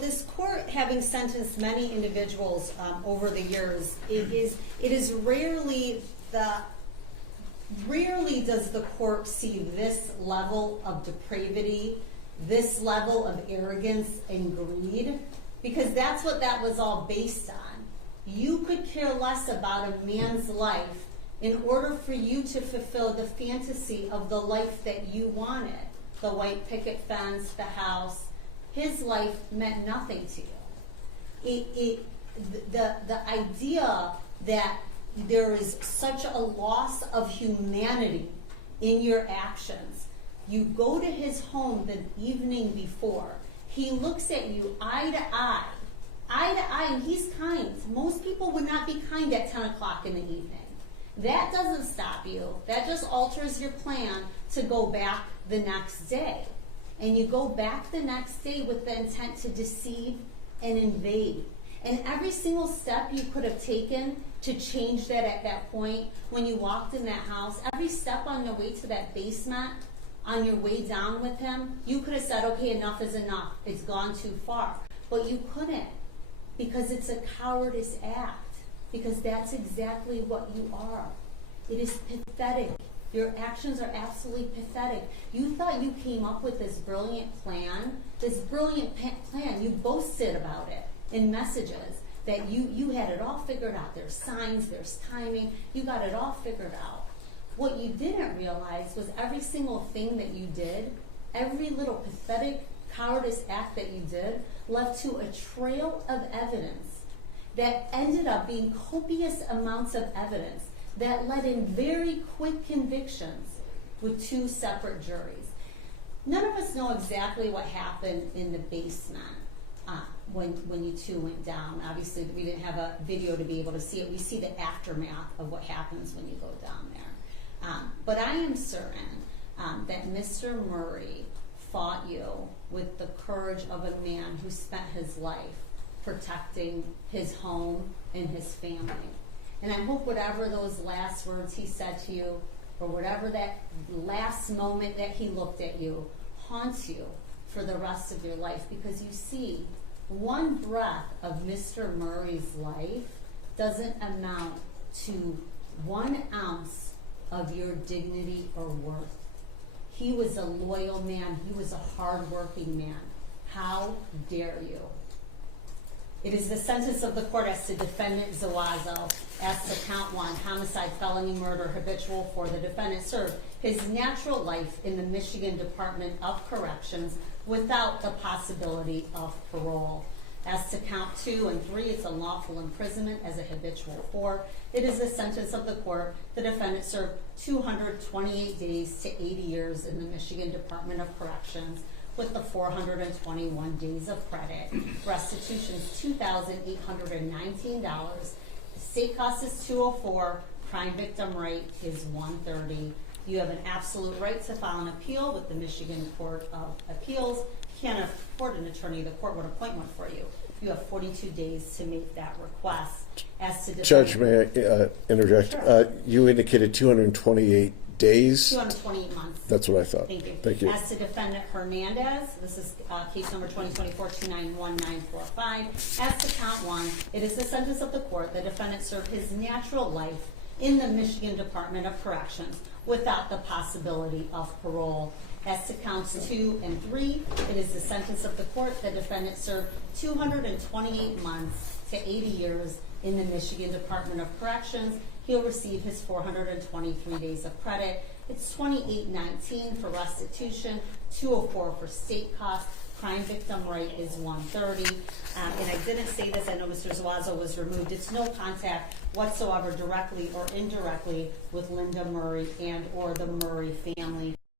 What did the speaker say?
this court, having sentenced many individuals over the years, it is rarely does the court see this level of depravity, this level of arrogance and greed, because that's what that was all based on. You could care less about a man's life in order for you to fulfill the fantasy of the life that you wanted. The white picket fence, the house. His life meant nothing to you. The idea that there is such a loss of humanity in your actions. You go to his home the evening before. He looks at you eye to eye, and he's kind. Most people would not be kind at 10 o'clock in the evening. That doesn't stop you. That just alters your plan to go back the next day. And you go back the next day with the intent to deceive and invade. And every single step you could have taken to change that at that point, when you walked in that house, every step on your way to that basement, on your way down with him, you could have said, okay, enough is enough. It's gone too far. But you couldn't, because it's a cowardice act, because that's exactly what you are. It is pathetic. Your actions are absolutely pathetic. You thought you came up with this brilliant plan. You boasted about it in messages, that you had it all figured out. There's signs, there's timing. You got it all figured out. What you didn't realize was every single thing that you did, every little pathetic cowardice act that you did, led to a trail of evidence that ended up being copious amounts of evidence that led in very quick convictions with 2 separate juries. None of us know exactly what happened in the basement when you two went down. Obviously, we didn't have a video to be able to see it. We see the aftermath of what happens when you go down there. But I am certain that Mr. Murray fought you with the courage of a man who spent his life protecting his home and his family. And I hope whatever those last words he said to you, or whatever that last moment that he looked at you, haunts you for the rest of your life. Because you see, one breath of Mr. Murray's life doesn't amount to 1 ounce of your dignity or worth. He was a loyal man. He was a hard-working man. How dare you? It is the sentence of the court as to defendant Zuazo, as to count 1, homicide, felony, murder, habitual, for the defendant served his natural life in the Michigan Department of Corrections without the possibility of parole. As to count 2 and 3, it's unlawful imprisonment as a habitual 4. It is the sentence of the court. The defendant served 228 days to 80 years in the Michigan Department of Corrections with the 421 days of credit. Restitution is $2,819. The state cost is $204. Crime victim rate is $130. You have an absolute right to file an appeal with the Michigan Court of Appeals. If you can't afford an attorney, the court would appoint one for you. You have 42 days to make that request. As to Judge, may I interject? Sure. You indicated 228 days. 228 months. That's what I thought. Thank you. Thank you. As to defendant Hernandez, this is case number 2024-291945. As to count 1, it is the sentence of the court. The defendant served his natural life in the Michigan Department of Corrections without the possibility of parole. As to counts 2 and 3, it is the sentence of the court. The defendant served 228 months to 80 years in the Michigan Department of Corrections. He'll receive his 423 days of credit. It's $28.19 for restitution, $204 for state costs. Crime victim rate is $130. And I didn't say this, I know Mr. Zuazo was removed. It's no contact whatsoever, directly or indirectly, with Linda Murray and or the Murray family.